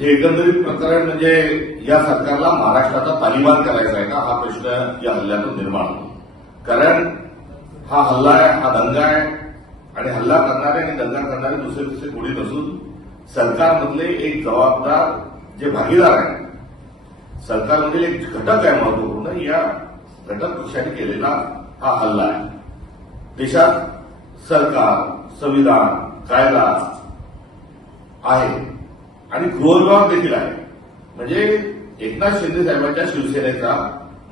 हे एकंदरीत प्रकरण म्हणजे या सरकारला महाराष्ट्राचा तालिबान करायचा आहे का हा प्रश्न या हल्ल्यातून निर्माण होतो कारण हा हल्ला आहे हा दंगा आहे आणि हल्ला करणारे आणि दंगा करणारे दुसरे दुसरे कोणी नसून सरकारमधले एक जबाबदार जे भागीदार आहे सरकारमधील एक घटक आहे महत्वपूर्ण या घटक पक्षाने केलेला हा हल्ला आहे देशात सरकार संविधान कायदा आहे आणि गृहविभाग देखील आहे म्हणजे एकनाथ शिंदे साहेबांच्या शिवसेनेचा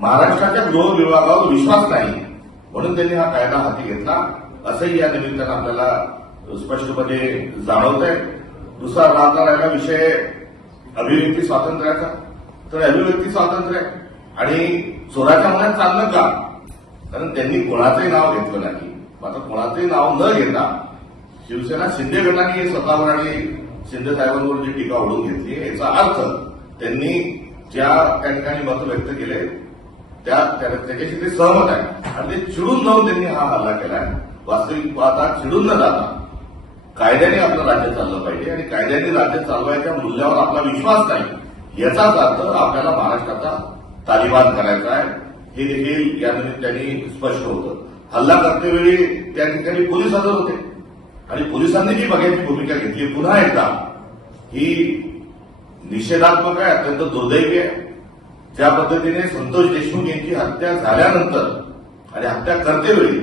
महाराष्ट्राच्या गृहविभागावर विश्वास नाही म्हणून त्यांनी हा कायदा हाती घेतला असंही या निमित्तानं आपल्याला स्पष्टपणे जाणवत आहे दुसरा राहता राहिला विषय अभिव्यक्ती स्वातंत्र्याचा तर अभिव्यक्ती स्वातंत्र्य आहे आणि चोराच्या मनात चाललं का कारण त्यांनी कोणाचंही नाव घेतलं नाही मात्र कोणाचंही नाव न घेता शिवसेना शिंदे गटाने स्वतःवर आणि शिंदे साहेबांवर जी टीका ओढून घेतली याचा अर्थ त्यांनी ज्या त्या ठिकाणी मत व्यक्त केले त्या त्याच्याशी ते सहमत आहे आणि ते चिडून जाऊन त्यांनी हा हल्ला केला आहे वास्तविक पाहता चिडून न जाता कायद्याने आपलं राज्य चाललं पाहिजे आणि कायद्याने राज्य चालवायच्या मूल्यावर आपला विश्वास नाही याचाच अर्थ आपल्याला महाराष्ट्राचा तालिबान करायचा आहे हे देखील यानिमित्त त्यांनी स्पष्ट होतं हल्ला करतेवेळी त्या ठिकाणी पोलीस हजर होते आणि पोलिसांनी जी बघायची भूमिका घेतली पुन्हा एकदा ही निषेधात्मक आहे अत्यंत दुर्दैवी आहे ज्या पद्धतीने संतोष देशमुख यांची हत्या झाल्यानंतर आणि हत्या करतेवेळी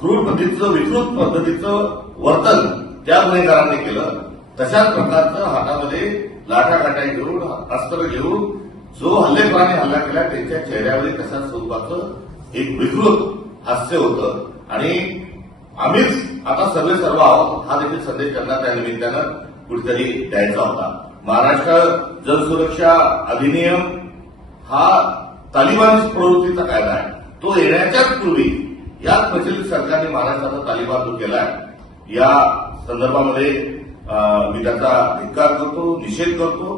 क्रूर पद्धतीचं विकृत पद्धतीचं वर्तन त्या गुन्हेगारांनी केलं तशाच प्रकारचं हातामध्ये लाटाकाट्या घेऊन अस्त्र घेऊन जो हल्लेखोरांनी हल्ला केला त्यांच्या चेहऱ्यावर तशा स्वरूपाचं एक विकृत हास्य होतं आणि आम्हीच आता सर्वे सर्व आहोत हा देखील संदेश त्यांना त्या निमित्तानं कुठेतरी द्यायचा होता महाराष्ट्र जलसुरक्षा अधिनियम हा तालिबान प्रवृत्तीचा कायदा आहे तो येण्याच्याच पूर्वी या प्रचलित सरकारने महाराष्ट्राचा तालिबान जो केला आहे या संदर्भामध्ये मी त्याचा धिक्कार करतो निषेध करतो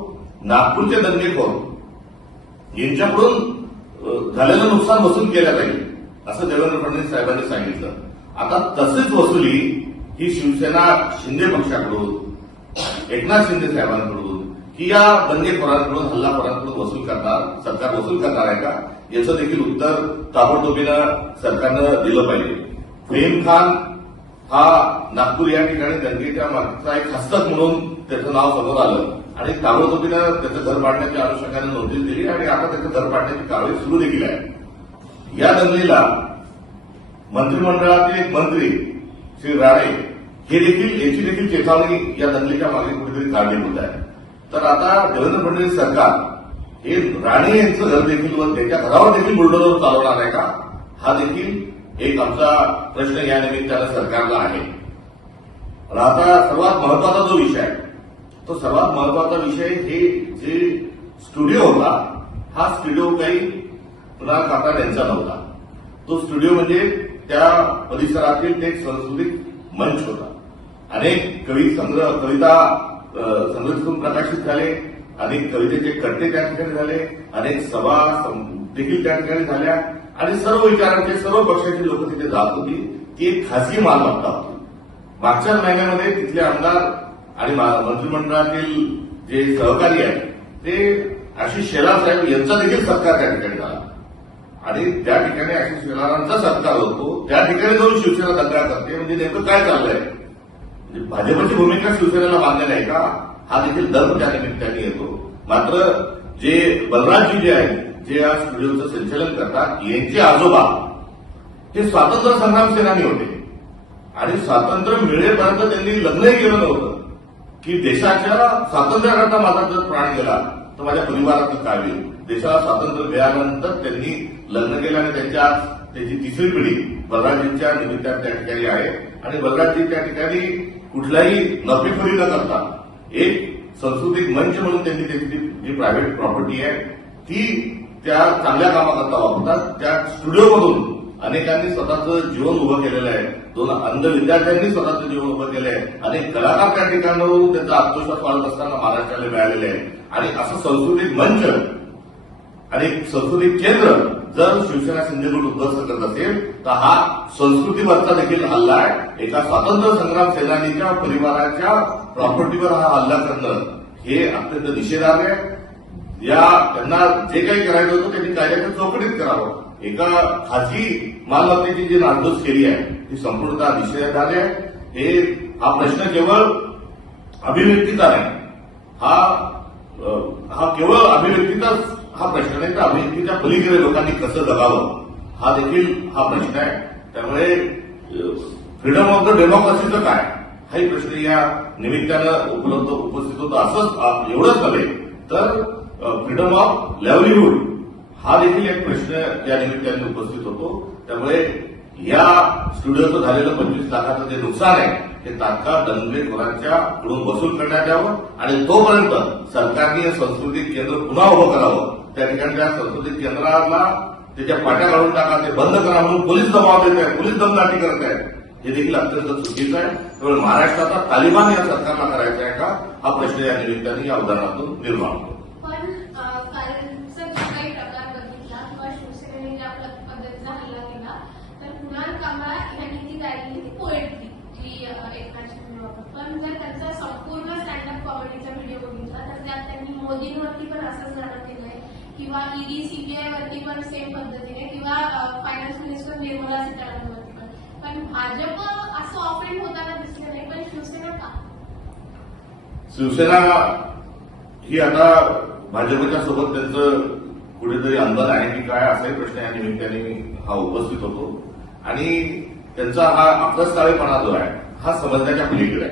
नागपूरचे दंगेखोर यांच्याकडून झालेलं नुकसान वसूल केलं पाहिजे असं देवेंद्र फडणवीस साहेबांनी सांगितलं आता तसेच वसुली ही शिवसेना शिंदे पक्षाकडून एकनाथ शिंदे साहेबांकडून की या दंगेखोरांकडून हल्लाखोरांकडून वसूल करणार सरकार वसूल करणार आहे का याचं देखील उत्तर ताबडतोबीनं सरकारनं दिलं पाहिजे फेम खान हा नागपूर या ठिकाणी दंगेच्या मागचा एक हस्तक म्हणून त्याचं नाव समोर आलं आणि ताबडतोबीनं त्याचं घर पाडण्याच्या अनुषंगाने नोटीस दिली आणि आता त्याचं घर पाडण्याची कारवाई सुरू देखील आहे या दंगलीला मंत्रिमंडळातील एक मंत्री श्री राणे हे देखील याची देखील चेतावणी या दंगलीच्या मागे कुठेतरी कारणीभूत आहे तर आता देवेंद्र फडणवीस सरकार हे राणे यांचं घर देखील व त्याच्या घरावर देखील बुलडोजर चालवणार आहे का हा देखील एक आमचा प्रश्न या निमित्तानं सरकारला आहे आता सर्वात महत्वाचा जो विषय आहे तो सर्वात महत्वाचा विषय हे जे स्टुडिओ होता हा स्टुडिओ काही पुन्हा काका यांचा नव्हता तो स्टुडिओ म्हणजे त्या परिसरातील एक सांस्कृतिक मंच होता अनेक कवी संग्रह कविता संग्रह प्रकाशित झाले अनेक कवितेचे कट्टे त्या ठिकाणी झाले अनेक सभा देखील त्या ठिकाणी झाल्या आणि सर्व विचारांचे सर्व पक्षाचे लोक तिथे जात होती ती एक खासगी मालमत्ता होती मागच्याच महिन्यामध्ये तिथले आमदार आणि मंत्रिमंडळातील जे सहकारी आहेत ते आशिष शेला साहेब यांचा देखील सत्कार त्या ठिकाणी झाला आणि त्या ठिकाणी अशोक शिवसेनाचा सत्कार होतो त्या ठिकाणी जाऊन शिवसेना तक्रार करते म्हणजे नेमकं काय चाललंय म्हणजे भाजपची भूमिका शिवसेनेला मान्य नाही का हा देखील धर्म त्या निमित्ताने येतो मात्र जे बलरामजी जे आहेत जे या स्टुडिओचं संचालन करतात यांचे आजोबा हे स्वातंत्र्य संग्राम सेनानी होते आणि स्वातंत्र्य मिळेपर्यंत त्यांनी लग्नही केलं नव्हतं की देशाच्या स्वातंत्र्याकरता माझा जर प्राण गेला तर माझ्या परिवाराचं काय देशाला स्वातंत्र्य मिळाल्यानंतर त्यांनी लग्न केलं आणि त्यांच्या आज त्याची तिसरी पिढी बलराजींच्या निमित्तानं त्या ठिकाणी आहे आणि बलराजी त्या ठिकाणी कुठलाही नफेखोरी न करता एक सांस्कृतिक मंच म्हणून त्यांनी त्यांची जी प्रायव्हेट प्रॉपर्टी आहे ती त्या चांगल्या कामाकरता वापरतात त्या स्टुडिओमधून अनेकांनी स्वतःचं जीवन उभं केलेलं आहे दोन अंध विद्यार्थ्यांनी स्वतःचं जीवन उभं केलं आहे अनेक कलाकार त्या ठिकाणावरून त्यांचा आत्मविश्वास वाढत असताना महाराष्ट्राला मिळालेले आहे आणि असं सांस्कृतिक मंच आणि संस्कृती केंद्र जर शिवसेना सिंधुदुर्ग उद्ध्वस्त करत असेल तर हा संस्कृतीवरचा देखील हल्ला आहे एका स्वातंत्र्य संग्राम सेनानीच्या परिवाराच्या प्रॉपर्टीवर हा हल्ला करणं हे अत्यंत निषेधार्ह आहे या त्यांना जे काही करायचं होतं त्यांनी कायद्याच्या चौकटीत करावं एका खाजगी मालमत्तेची जी नासधूस केली आहे ती संपूर्णतः निषेधार्ह आहे हे हा प्रश्न केवळ अभिव्यक्तीचा नाही हा हा केवळ अभिव्यक्तीचाच हा प्रश्न नाही तर अभिनेत्रीच्या पलीकडे लोकांनी कसं जगावं हा देखील हा प्रश्न आहे त्यामुळे फ्रीडम ऑफ द डेमोक्रेसीचं काय हाही प्रश्न या निमित्तानं उपलब्ध उपस्थित होतो असंच एवढंच नव्हे तर फ्रीडम ऑफ लेव्हलीहूड हा देखील एक प्रश्न या निमित्ताने उपस्थित होतो त्यामुळे या स्टुडिओचं झालेलं पंचवीस लाखाचं जे नुकसान आहे ते तात्काळ दंगेखोरांच्या कडून वसूल करण्यात यावं आणि तोपर्यंत सरकारने सांस्कृतिक केंद्र पुन्हा उभं करावं त्या ठिकाणच्या त्या संसदीय केंद्राला त्याच्या पाट्या काढून टाका ते बंद करा म्हणून पोलीस दबाव देत आहे पोलीस दमदाटी करत आहेत हे देखील अत्यंत चुकीचं आहे त्यामुळे महाराष्ट्राचा तालिबान या सरकारला करायचा आहे का हा प्रश्न या निमित्ताने या उदाहरणातून निर्माण होतो किंवा ईडी सीबीआय वरती पण सेम पद्धतीने किंवा फायनान्स मिनिस्टर निर्मला सीतारामन वरती पण पण भाजप असं ऑफेंड होताना दिसलं नाही पण शिवसेना का शिवसेना ही आता भाजपच्या सोबत त्यांचं कुठेतरी अंदाज आहे की काय असाही प्रश्न या निमित्ताने हा उपस्थित होतो आणि त्यांचा हा अकस्थाळेपणा जो आहे हा समजण्याच्या पलीकडे आहे